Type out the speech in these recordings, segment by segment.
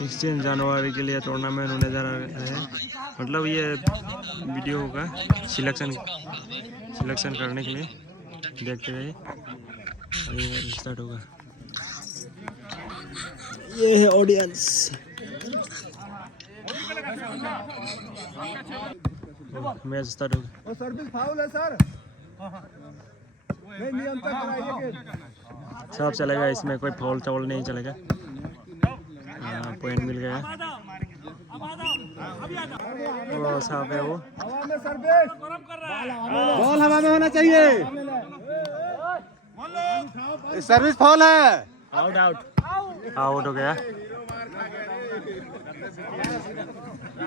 16 जनवरी के लिए टूर्नामेंट होने जा रहा है। मतलब ये वीडियो होगा सिलेक्शन करने के लिए। देखते रहिए, ये स्टार्ट होगा। ये है ऑडियंस। मैच स्टार्ट होगा। सर्विस फाउल है सर। नहीं नियंत्रण कराइए। सब चलेगा, इसमें कोई फाउल चावल नहीं चलेगा। पॉइंट मिल गया। वो साहब है, वो हवा में सर्विस, बॉल हवा में होना चाहिए। सर्विस फाउल है। आउट हो गया।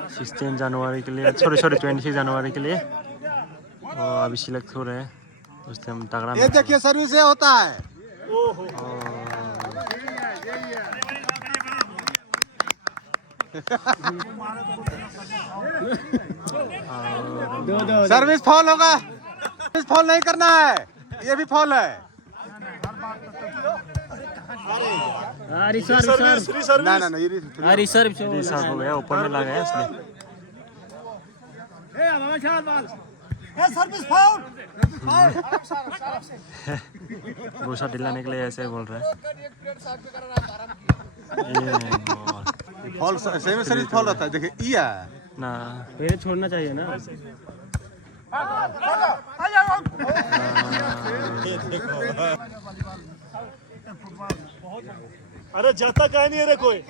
16 जनवरी के लिए, सॉरी 26 जनवरी के लिए वो अभी सिलेक्ट हो रहे हैं। उससे हम तगड़ा। ये देखिए सर्विस ये होता है। सर्विस फॉल होगा। सर्विस फॉल नहीं करना है, ये भी फॉल है। ना ना ना, ये रिसर्व हो गया, ऊपर में लगा है इसलिए। Service foul. घूसा दिलाने के लिए ऐसे बोल रहे हैं। फॉल सही में सर्विस फॉल रहता है। देखिए इया ना, पहले छोड़ना चाहिए ना। अरे जाता कहीं नहीं है रे कोई।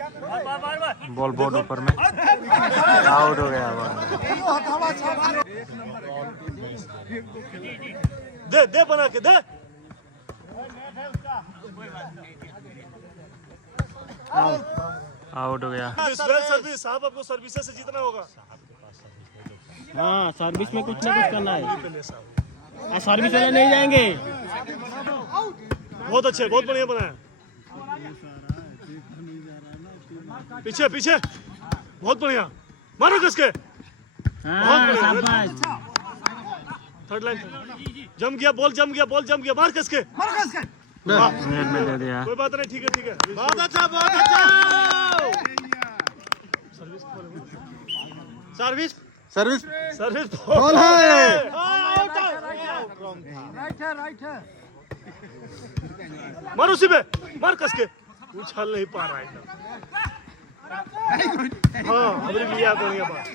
बॉल बोर्ड ऊपर में आउट हो गया। दे दे बना के दे। आउट हो गया। सर्विस साहब, आपको सर्विस से जीतना होगा। हाँ, सर्विस में कुछ ना कुछ करना है। सर्विस वाले नहीं जाएंगे। बहुत अच्छे, बहुत बढ़िया बनाया। पीछे पीछे, बहुत बढ़िया। मारो किसके। थर्ड लाइन जम गया, बॉल जम गया, बॉल जम गया। मार किसके। नेट में दे दिया। कोई बात नहीं, ठीक है ठीक है। बहुत अच्छा, बहुत अच्छा। सर्विस सर्विस सर्विस फॉल है। राइट है। मार उसी पे, मार कसके। उछल नहीं पा रहा है। हाँ, हमारे लिया बढ़िया बात।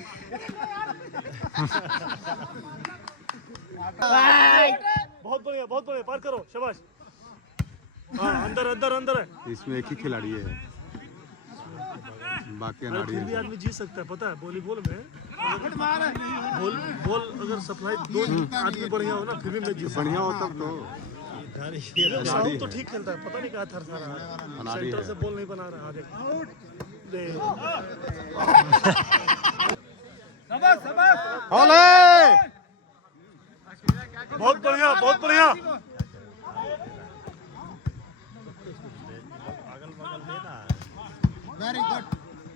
बहुत बढ़िया, बहुत बढ़िया। पार करो, शाबाश। हाँ, अंदर अंदर अंदर है। इसमें एक ही खिलाड़ी है, बाकी फिर भी आदमी जीत सकता है, पता है। वॉलीबॉल में बॉल अगर सप्लाई दो आदमी बढ़िया हो ना, फिर भी मैं जीत। बढ़िया हो तब तो। साउथ तो ठीक खेलता है, पता नहीं कहा थर सेंटर से बॉल नहीं बना रहा। फॉल है। बहुत बढ़िया, बहुत बढ़िया।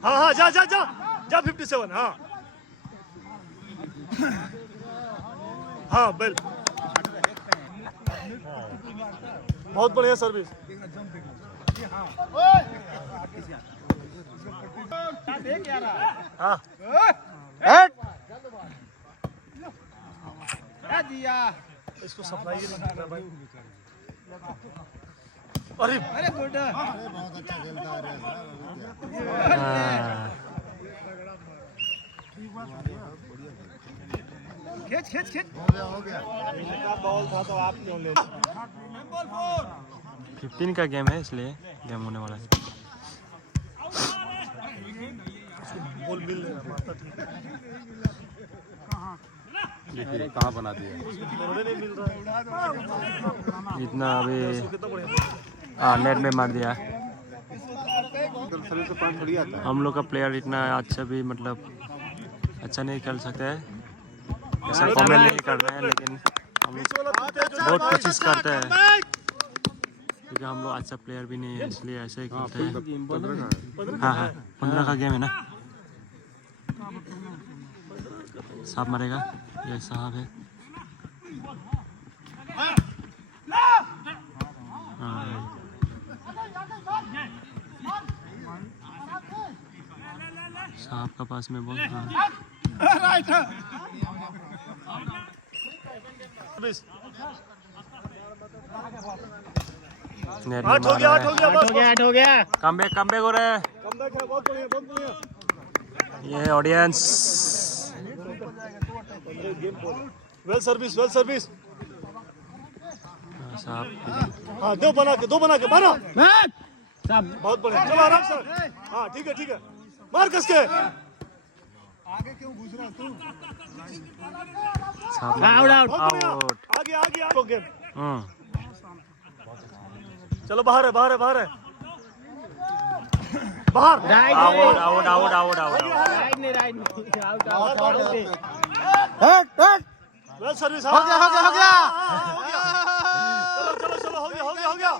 हाँ हाँ, जा जा जा जा। 57। हाँ हाँ, बेल। बहुत बढ़िया सर्विस। हाँ इसको सप्लाई नहीं करना भाई। अरे अरे बहुत अच्छा खेलता है। खींच खींच खींच। हो गया। बॉल था तो आप क्यों ले। 15 का गेम है, इसलिए गेम होने वाला है। बॉल मिल रहा मारता ठीक है। देखिए कहाँ बना दिया। नहीं मिल रहा जितना अभी कितना बढ़िया। नेट में मार दिया। सर्विस से पॉइंट थोड़ी आता है। हम लोग का प्लेयर इतना अच्छा भी मतलब अच्छा नहीं खेल सकते हैं, ऐसा कमेंट नहीं कर रहे हैं, लेकिन हम बहुत कोशिश करते हैं क्योंकि हम लोग अच्छा प्लेयर भी नहीं है, इसलिए ऐसे ही खेलते हैं। हाँ हाँ, 15 का गेम है ना। साहब मरेगा, ये साहब है। साहब का पास में बॉल। हाँ सर्विस नेट 8 हो गया 8 हो गया बस 8 हो गया। कम बैक हो रहा है। कम बैक है बहुत बढ़िया ये ऑडियंस वेल सर्विस साहब हाँ दो बना के मारो सब बहुत बढ़िया चलो आराम से हाँ ठीक है मार कस के साहब आउट आउट। बहुत बढ़िया आउट। आगे हो गेम हम्म चलो बाहर है बाहर राइट आउट। राइट नहीं आउट आउट। वेल सर्विस हो गया चलो हो गया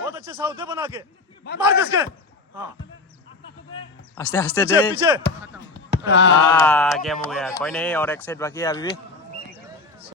बहुत अच्छे साउथ दे बना के मार कस के हाँ आस्ते दे। पीछे हाँ गेम हो गया। कोई नहीं और एक सेट बाकी है अभी भी।